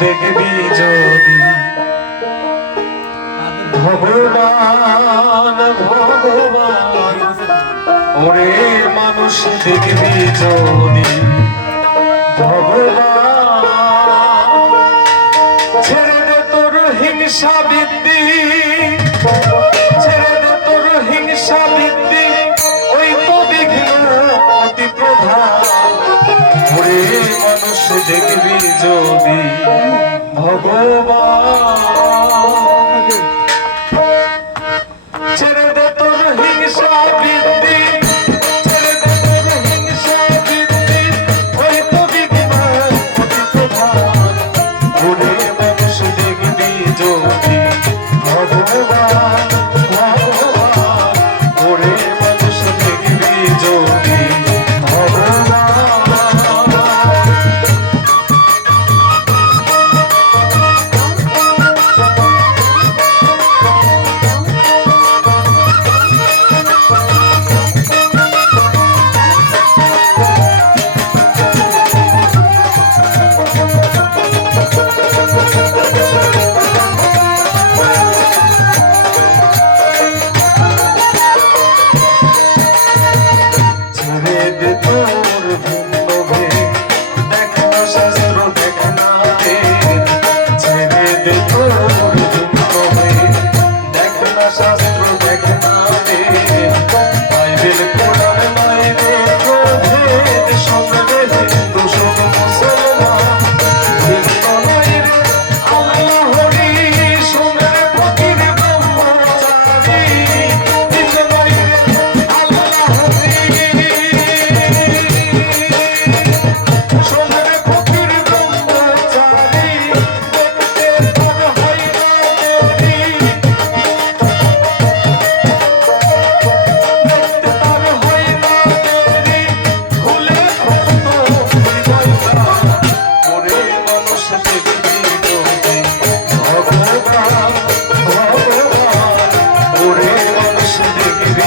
দেখবি যদি। ভগবান ভগবান, ওরে মানুষ দেখবি যদি। ভগবান তোর হিংসা বৃদ্ধি ছেড়ে দে হিংসা বৃদ্ধি ওই তো বিঘ্ন অতি প্রধান। ওরে মানুষ দেখবি যদি ভগবান ছেড়ে দে তোর হিংসা বৃদ্ধি ভগবান।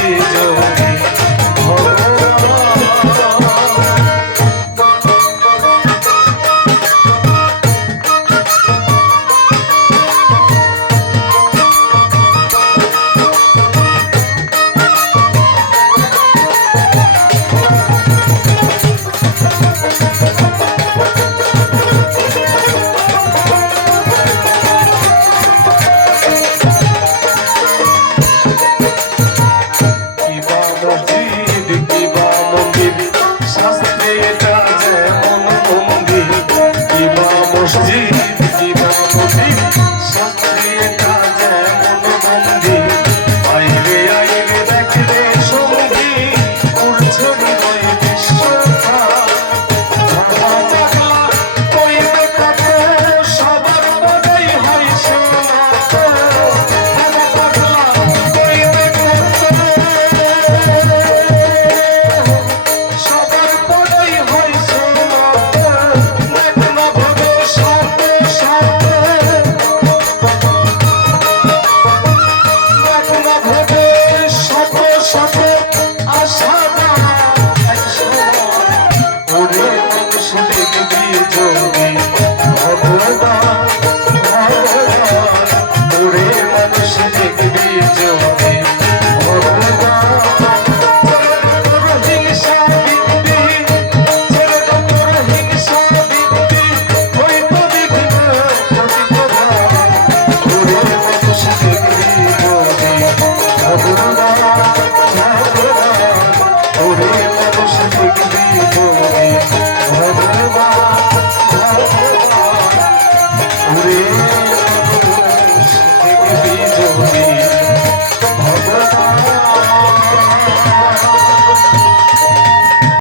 জীবনে ঘটে